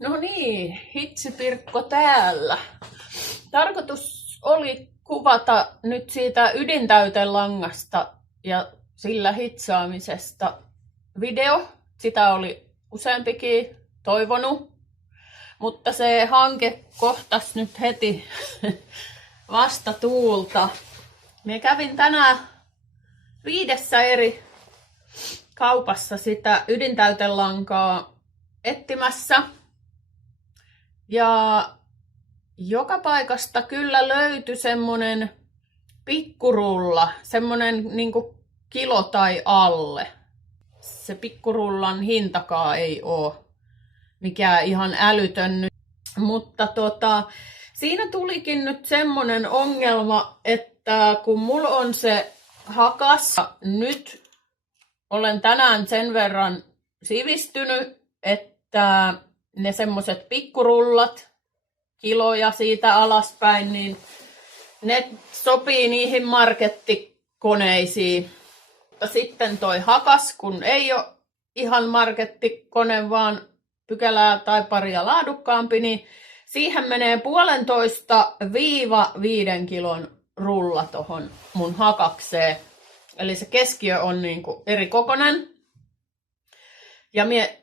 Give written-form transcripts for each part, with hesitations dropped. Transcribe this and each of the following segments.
No niin, Hitsipirkko täällä. Tarkoitus oli kuvata nyt siitä ydintäytelangasta ja sillä hitsaamisesta video. Sitä oli useampikin toivonut, mutta se hanke kohtasi nyt heti vastatuulta. Minä kävin tänään 5 eri kaupassa sitä ydintäytelankaa etsimässä. Ja joka paikasta kyllä löytyi semmonen pikkurulla, semmonen niinku kilo tai alle. Se pikkurullan hintakaan ei oo mikään ihan älytön nyt. Mutta siinä tulikin nyt semmonen ongelma, että kun mulla on se hakas, nyt olen tänään sen verran sivistynyt, että ne semmoset pikkurullat, kiloja siitä alaspäin, niin ne sopii niihin markettikoneisiin. Mutta sitten toi hakas, kun ei ole ihan markettikone, vaan pykälää tai paria laadukkaampi, niin siihen menee 1,5–5 kilon rulla tohon mun hakakseen. Eli se keskiö on niinku eri kokonen. Ja mie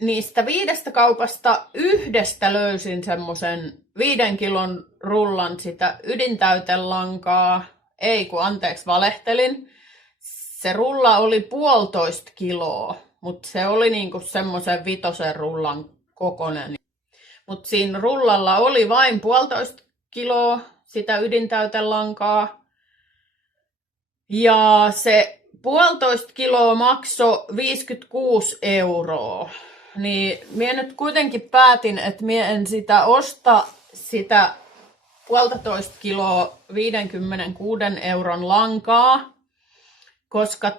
niistä 5 kaupasta 1 löysin semmosen 5 kilon rullan sitä ydintäytelankaa. Ei kun anteeksi valehtelin. Se rulla oli 1,5 kiloa, mutta se oli niinku semmosen 5 rullan kokonen. Mutta siinä rullalla oli vain 1,5 kiloa sitä ydintäytelankaa. Ja se 1,5 kiloa maksoi 56 €. Niin minä nyt kuitenkin päätin, että minä en sitä osta sitä 1,5 kiloa 56 € lankaa, koska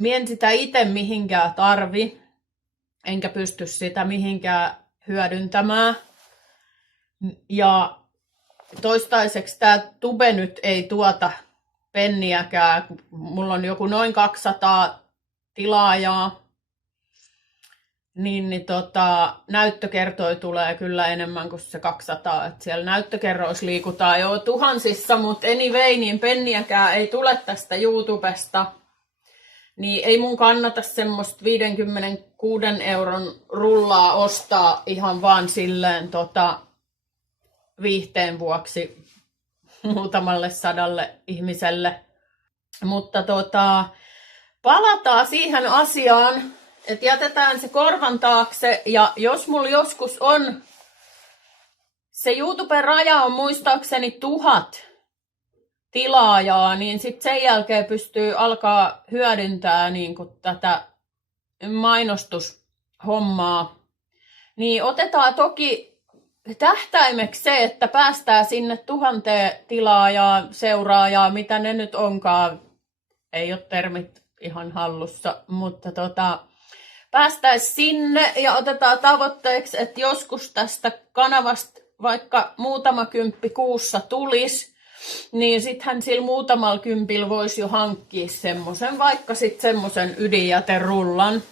minä en sitä itse mihinkään tarvi, enkä pysty sitä mihinkään hyödyntämään. Ja toistaiseksi tämä tube nyt ei tuota penniäkään. Mulla on joku noin 200 tilaajaa. Niin, näyttökertoi tulee kyllä enemmän kuin se 200. Et siellä näyttökerroissa liikutaan jo tuhansissa, mutta anyway, niin penniäkään ei tule tästä YouTubesta. Niin ei mun kannata semmoista 56 € rullaa ostaa ihan vaan silleen viihteen vuoksi muutamalle 100 ihmiselle. Mutta palataan siihen asiaan, että jätetään se korvan taakse. Ja jos mulla joskus on, se YouTuben raja on muistaakseni 1000 tilaajaa, niin sitten sen jälkeen pystyy alkaa hyödyntää niinku tätä mainostushommaa. Niin otetaan toki tähtäimeksi se, että päästään sinne 1000 tilaajaa, seuraajaa, mitä ne nyt onkaan. Ei ole termit ihan hallussa, mutta päästäisiin sinne ja otetaan tavoitteeksi, että joskus tästä kanavasta vaikka muutama kymppi kuussa tulisi, niin sittenhän sillä muutamalla kympillä voisi jo hankkia semmoisen, vaikka sitten semmoisen ydinjäterullan,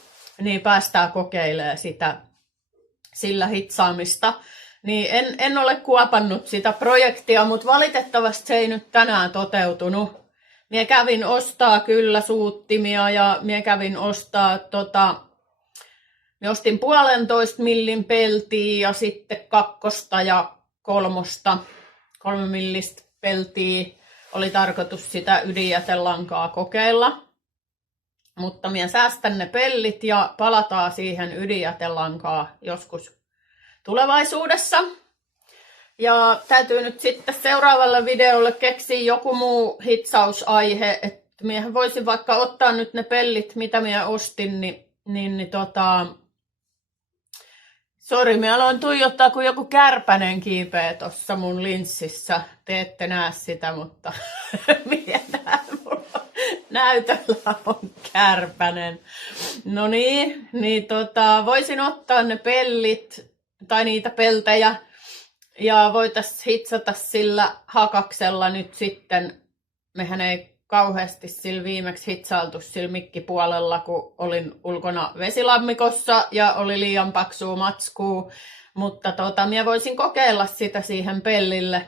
niin päästään kokeilemaan sitä sillä hitsaamista. Niin en ole kuopannut sitä projektia, mutta valitettavasti se ei nyt tänään toteutunut. Mie kävin ostaa kyllä suuttimia ja mie kävin ostaa mie ostin 1,5 millin peltiä ja sitten 2 ja 3 millistä peltiä. Oli tarkoitus sitä ydinjätelankaa kokeilla. Mutta mie säästän ne pellit ja palataan siihen ydinjätelankaa joskus tulevaisuudessa. Ja täytyy nyt sitten seuraavalle videolle keksiä joku muu hitsausaihe, että miehän voisin vaikka ottaa nyt ne pellit, mitä minä ostin, sori, minä aloin tuijottaa, kun joku kärpänen kiipeää tuossa mun linssissä. Te ette näe sitä, mutta näytöllä on kärpänen. No niin, voisin ottaa ne pellit tai niitä peltejä. Ja voitaisiin hitsata sillä hakaksella nyt sitten, mehän ei kauheasti sillä viimeksi hitsailtu sillä mikkipuolella, kun olin ulkona vesilammikossa ja oli liian paksua matskua. Mutta minä voisin kokeilla sitä siihen pellille.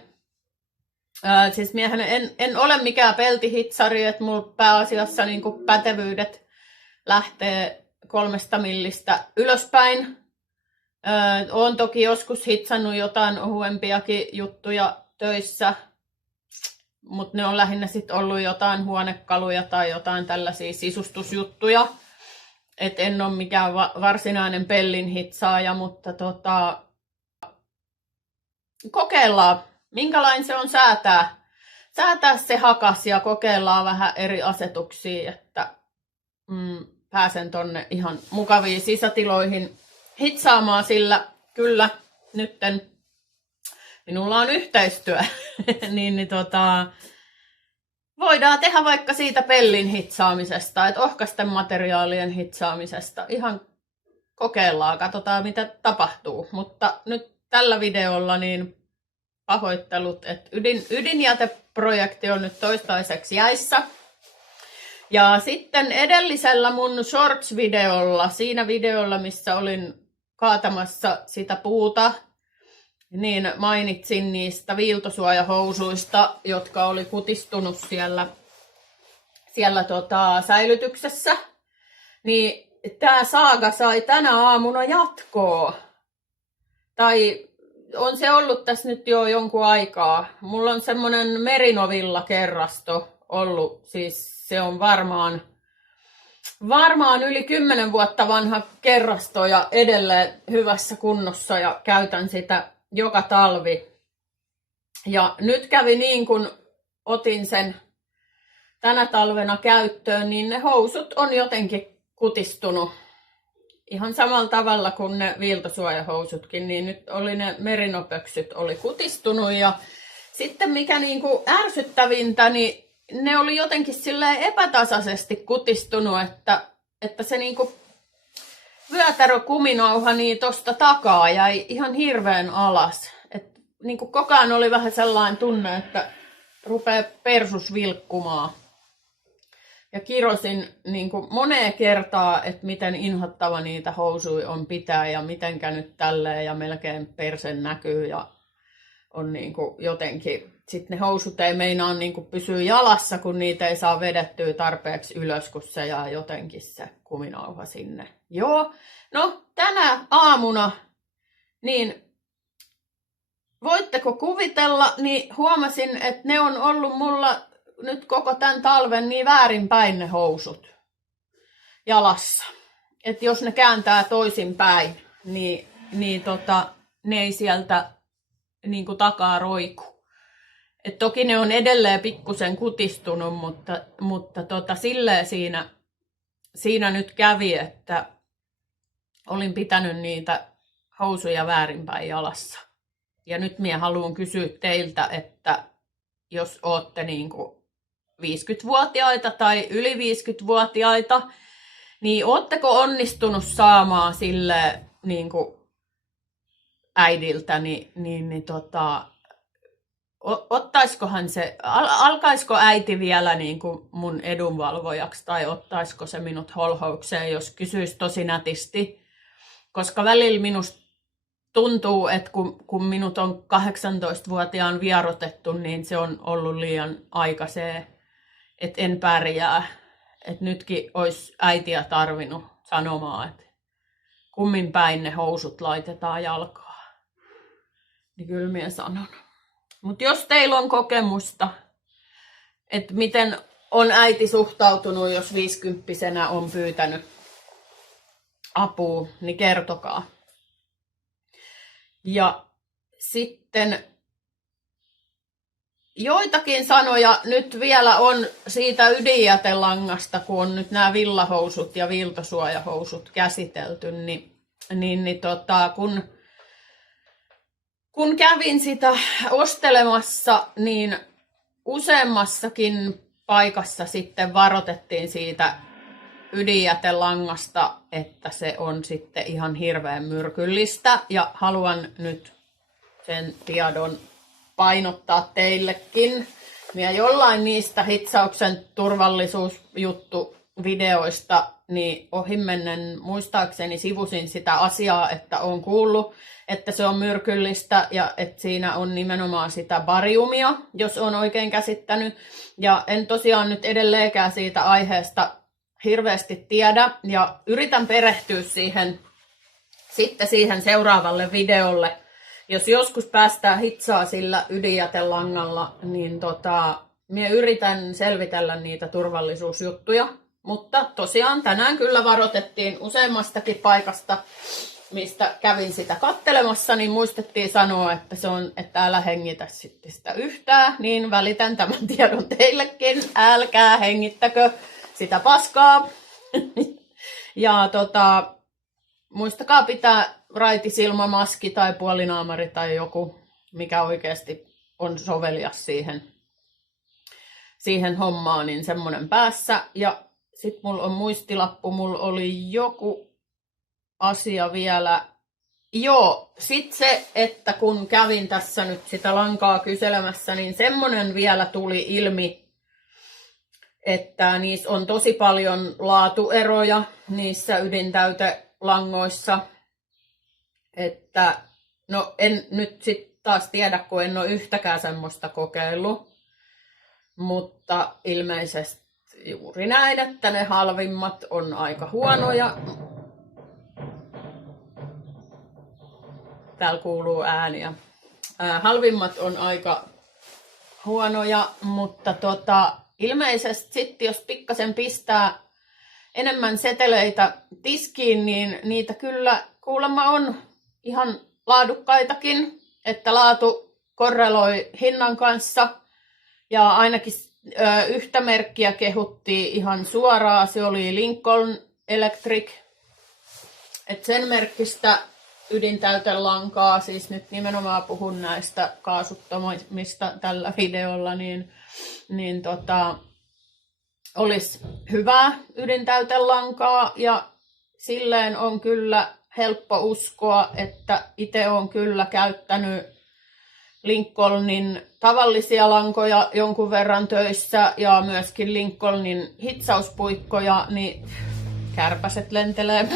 Siis miehän en ole mikään peltihitsari, että mulla pääasiassa niin kuin pätevyydet lähtee 3 millistä ylöspäin. Olen toki joskus hitsannut jotain ohuempiakin juttuja töissä, mutta ne on lähinnä sit ollut jotain huonekaluja tai jotain tällaisia sisustusjuttuja. Et en ole mikään varsinainen pellin hitsaaja, mutta kokeillaan, minkälainen se on säätää se hakas ja kokeillaan vähän eri asetuksia, että pääsen tonne ihan mukaviin sisätiloihin hitsaamaan, sillä kyllä nytten minulla on yhteistyö, niin voidaan tehdä vaikka siitä pellin hitsaamisesta, että ohkaisten materiaalien hitsaamisesta. Ihan kokeillaan, katsotaan mitä tapahtuu. Mutta nyt tällä videolla niin pahoittelut, että ydinjäteprojekti on nyt toistaiseksi jäissä. Ja sitten edellisellä mun Shorts-videolla, siinä videolla missä olin kaatamassa sitä puuta, niin mainitsin niistä viiltosuojahousuista, jotka oli kutistunut siellä säilytyksessä. Niin tää saaga sai tänä aamuna jatkoa. Tai on se ollut tässä nyt jo jonkun aikaa. Mulla on semmonen Merinovilla kerrasto ollut, siis se on varmaan yli 10 vuotta vanha kerrasto ja edelleen hyvässä kunnossa ja käytän sitä joka talvi. Ja nyt kävi niin, kun otin sen tänä talvena käyttöön, niin ne housut on jotenkin kutistunut. Ihan samalla tavalla kuin ne viiltosuojahousutkin, niin nyt oli ne merinopöksyt oli kutistunut. Ja sitten mikä niin kuin ärsyttävintä, niin ne oli jotenkin silleen epätasaisesti kutistunut, että se niin kuin vyötärökuminauha niin tosta takaa jäi ihan hirveän alas. Et niin kuin koko ajan oli vähän sellainen tunne, että rupeaa persus vilkkumaan. Ja kirosin niin kuin moneen kertaa, että miten inhottava niitä housuja on pitää ja mitenkä nyt tälleen ja melkein persen näkyy ja on niin kuin jotenkin. Sitten ne housut ei meinaa niin kuin pysyä jalassa, kun niitä ei saa vedettyä tarpeeksi ylös, kun se jää jotenkin se kuminauha sinne. Joo, no tänä aamuna, niin voitteko kuvitella, niin huomasin, että ne on ollut mulla nyt koko tämän talven niin väärinpäin ne housut jalassa. Että jos ne kääntää toisinpäin, niin ne ei sieltä niin kuin takaa roiku. Et toki ne on edelleen pikkusen kutistunut, mutta silleen siinä nyt kävi, että olin pitänyt niitä housuja väärinpäin jalassa. Ja nyt minä haluan kysyä teiltä, että jos olette niin kuin 50-vuotiaita tai yli 50-vuotiaita, niin ootteko onnistunut saamaan sille niin kuin äidiltä, ottaiskohan se, alkaisiko äiti vielä niin kuin mun edunvalvojaksi tai ottaisiko se minut holhoukseen, jos kysyisi tosi nätisti. Koska välillä minusta tuntuu, että kun minut on 18-vuotiaan vierotettu, niin se on ollut liian aikaiseen, että en pärjää. Että nytkin olisi äitiä tarvinnut sanomaan, että kummin päin ne housut laitetaan jalkaan. Niin kyllä minä sanon. Mutta jos teillä on kokemusta, että miten on äiti suhtautunut, jos 50-vuotiaana on pyytänyt apua, niin kertokaa. Ja sitten joitakin sanoja nyt vielä on siitä ydinjätelangasta, kun on nyt nämä villahousut ja viiltosuojahousut käsitelty, kun kävin sitä ostelemassa, niin useammassakin paikassa sitten varoitettiin siitä ydinjätelangasta, että se on sitten ihan hirveän myrkyllistä. Ja haluan nyt sen tiedon painottaa teillekin, Ja jollain niistä hitsauksen turvallisuusjuttuvideoista niin ohimennen muistaakseni sivusin sitä asiaa, että on kuullut, että se on myrkyllistä ja että siinä on nimenomaan sitä bariumia, jos on oikein käsittänyt. Ja en tosiaan nyt edelleenkään siitä aiheesta hirveästi tiedä ja yritän perehtyä siihen seuraavalle videolle. Jos joskus päästään hitsaa sillä ydinjätelangalla, niin minä yritän selvitellä niitä turvallisuusjuttuja. Mutta tosiaan tänään kyllä varoitettiin useammastakin paikasta, mistä kävin sitä kattelemassa, niin muistettiin sanoa, että se on, että älä hengitä sitten sitä yhtään, niin välitän tämän tiedon teillekin. Älkää hengittäkö sitä paskaa. Ja muistakaa pitää raitisilmamaski tai puolinaamari tai joku, mikä oikeasti on sovelias siihen hommaan, niin semmoinen päässä. Ja sitten mulla on muistilappu, mulla oli joku asia vielä. Joo, sitten se, että kun kävin tässä nyt sitä lankaa kyselemässä, niin semmoinen vielä tuli ilmi, että niissä on tosi paljon laatueroja niissä ydintäytelangoissa. Että, no en nyt sitten taas tiedä, kun en ole yhtäkään semmoista kokeillut, mutta ilmeisesti juuri näin, että ne halvimmat on aika huonoja. Täällä kuuluu ääniä. Halvimmat on aika huonoja, mutta ilmeisesti sitten jos pikkasen pistää enemmän seteleitä tiskiin, niin niitä kyllä kuulemma on ihan laadukkaitakin, että laatu korreloi hinnan kanssa. Ja ainakin yhtä merkkiä kehuttiin ihan suoraan, se oli Lincoln Electric. Et sen merkkistä ydintäytelankaa, siis nyt nimenomaan puhun näistä kaasuttomista tällä videolla, niin olisi hyvää ydintäytelankaa ja silleen on kyllä helppo uskoa, että itse olen kyllä käyttänyt Lincolnin tavallisia lankoja jonkun verran töissä ja myöskin Lincolnin hitsauspuikkoja, niin kärpäset lentelee.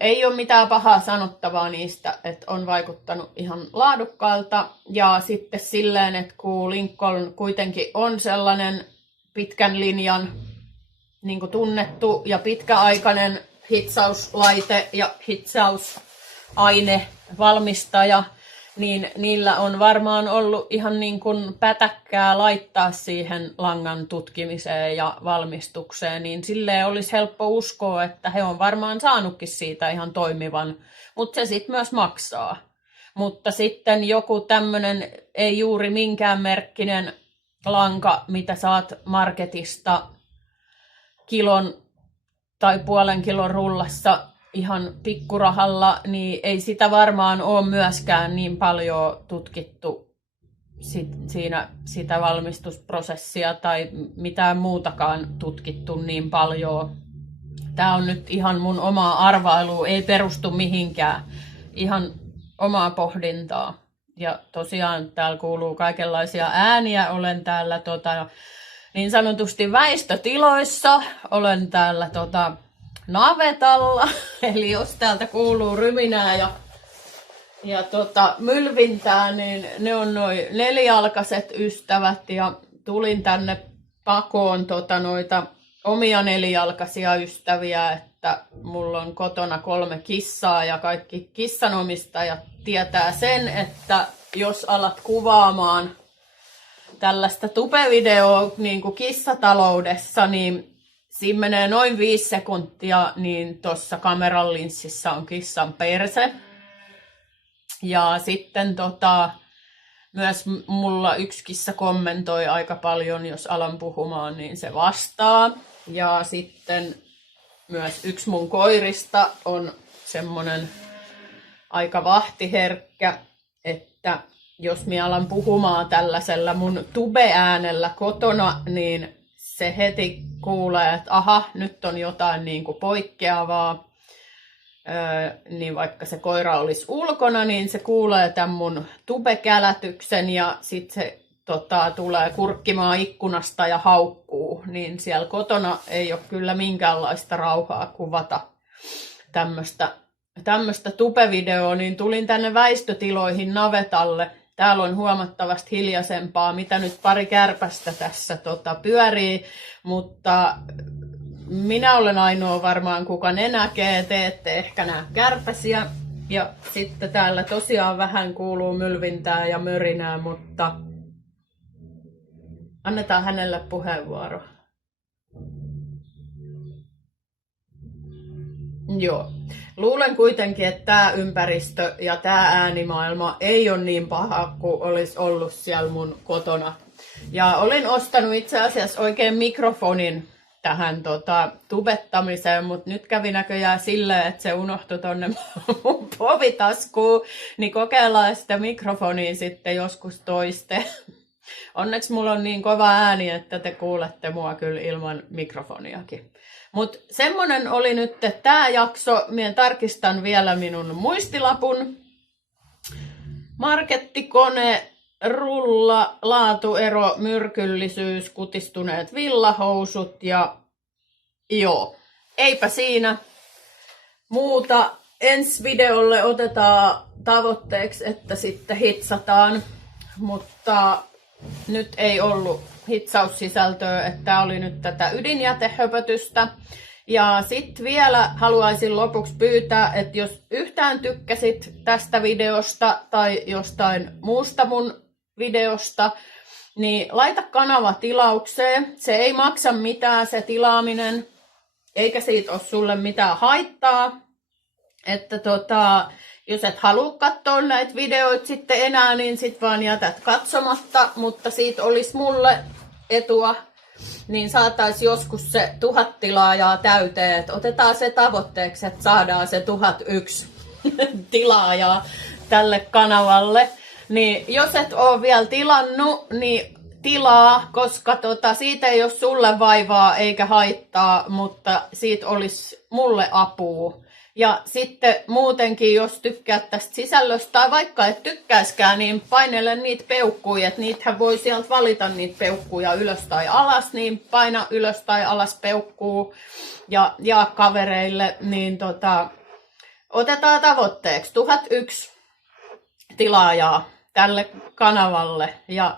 Ei ole mitään pahaa sanottavaa niistä, että on vaikuttanut ihan laadukkaalta. Ja sitten silleen, että kun Lincoln kuitenkin on sellainen pitkän linjan niin kuin tunnettu ja pitkäaikainen hitsauslaite ja hitsausaine valmistaja, niin niillä on varmaan ollut ihan niin kuin pätäkkää laittaa siihen langan tutkimiseen ja valmistukseen, niin silleen olisi helppo uskoa, että he on varmaan saanutkin siitä ihan toimivan, mutta se sitten myös maksaa. Mutta sitten joku tämmöinen ei juuri minkään merkkinen lanka, mitä saat marketista kilon tai puolen kilon rullassa ihan pikkurahalla, niin ei sitä varmaan ole myöskään niin paljon tutkittu siinä sitä valmistusprosessia tai mitään muutakaan tutkittu niin paljon. Tämä on nyt ihan mun omaa arvailua, ei perustu mihinkään, ihan omaa pohdintaa. Ja tosiaan täällä kuuluu kaikenlaisia ääniä, olen täällä niin sanotusti väistötiloissa, olen täällä navetalla, eli jos täältä kuuluu ryminää ja mylvintää, niin ne on noin nelijalkaiset ystävät ja tulin tänne pakoon noita omia nelijalkaisia ystäviä, että mulla on kotona 3 kissaa ja kaikki kissanomistajat tietää sen, että jos alat kuvaamaan tällaista tubevideoa niin kuin kissataloudessa, niin siinä menee noin 5 sekuntia, niin tuossa kameran linssissä on kissan perse. Ja sitten myös mulla yksi kissa kommentoi aika paljon, jos alan puhumaan, niin se vastaa. Ja sitten myös yksi mun koirista on semmonen aika vahtiherkkä, että jos minä alan puhumaan tällaisella mun tube-äänellä kotona, niin se heti kuulee, että aha, nyt on jotain niin kuin poikkeavaa. niin vaikka se koira olisi ulkona, niin se kuulee tämän mun tubekälätyksen ja sitten se tulee kurkkimaan ikkunasta ja haukkuu, niin siellä kotona ei ole kyllä minkäänlaista rauhaa kuvata tämmöistä tubevideoa, niin tulin tänne väistötiloihin navetalle. Täällä on huomattavasti hiljaisempaa, mitä nyt pari kärpästä tässä pyörii, mutta minä olen ainoa varmaan, kuka ne näkee, te ette ehkä näe kärpäsiä. Ja sitten täällä tosiaan vähän kuuluu mylvintää ja mörinää, mutta annetaan hänelle puheenvuoro. Joo. Luulen kuitenkin, että tämä ympäristö ja tämä äänimaailma ei ole niin paha kuin olisi ollut siellä mun kotona. Ja olin ostanut itse asiassa oikein mikrofonin tähän tubettamiseen, mutta nyt kävi näköjään silleen, että se unohtui tonne mun povitaskuun, niin kokeillaan sitä mikrofonia sitten joskus toiste. Onneksi mulla on niin kova ääni, että te kuulette mua kyllä ilman mikrofoniakin. Mutta semmonen oli nyt tämä jakso. Mien tarkistan vielä minun muistilapun. Markettikone, rulla, laatuero, myrkyllisyys, kutistuneet villahousut ja joo, eipä siinä muuta. Ensi videolle otetaan tavoitteeksi, että sitten hitsataan, mutta nyt ei ollut hitsaussisältöä, että tämä oli nyt tätä ydinjätehöpötystä. Ja sitten vielä haluaisin lopuksi pyytää, että jos yhtään tykkäsit tästä videosta tai jostain muusta mun videosta, niin laita kanava tilaukseen. Se ei maksa mitään se tilaaminen, eikä siitä ole sulle mitään haittaa. Että jos et halua katsoa näitä videoita sitten enää, niin sit vaan jätät katsomatta, mutta siitä olisi mulle etua, niin saataisiin joskus se 1000 tilaajaa täyteen. Et otetaan se tavoitteeksi, että saadaan se 1001 tilaajaa tälle kanavalle. Niin jos et ole vielä tilannut, niin tilaa, koska siitä ei ole sulle vaivaa eikä haittaa, mutta siitä olisi mulle apua. Ja sitten muutenkin, jos tykkäät tästä sisällöstä, tai vaikka et tykkäiskään, niin painele niitä peukkuja, että niitähän voi sieltä valita niitä peukkuja ylös tai alas, niin paina ylös tai alas peukkuu ja jaa kavereille, niin otetaan tavoitteeksi 1001 tilaajaa tälle kanavalle ja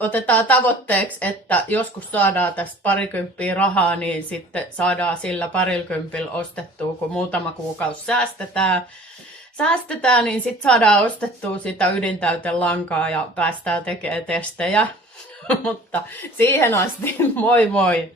otetaan tavoitteeksi, että joskus saadaan tästä parikymppiä rahaa, niin sitten saadaan sillä parikympillä ostettua, kun muutama kuukausi säästetään, niin sitten saadaan ostettua sitä ydintäytelankaa ja päästään tekemään testejä. Mutta siihen asti moi moi!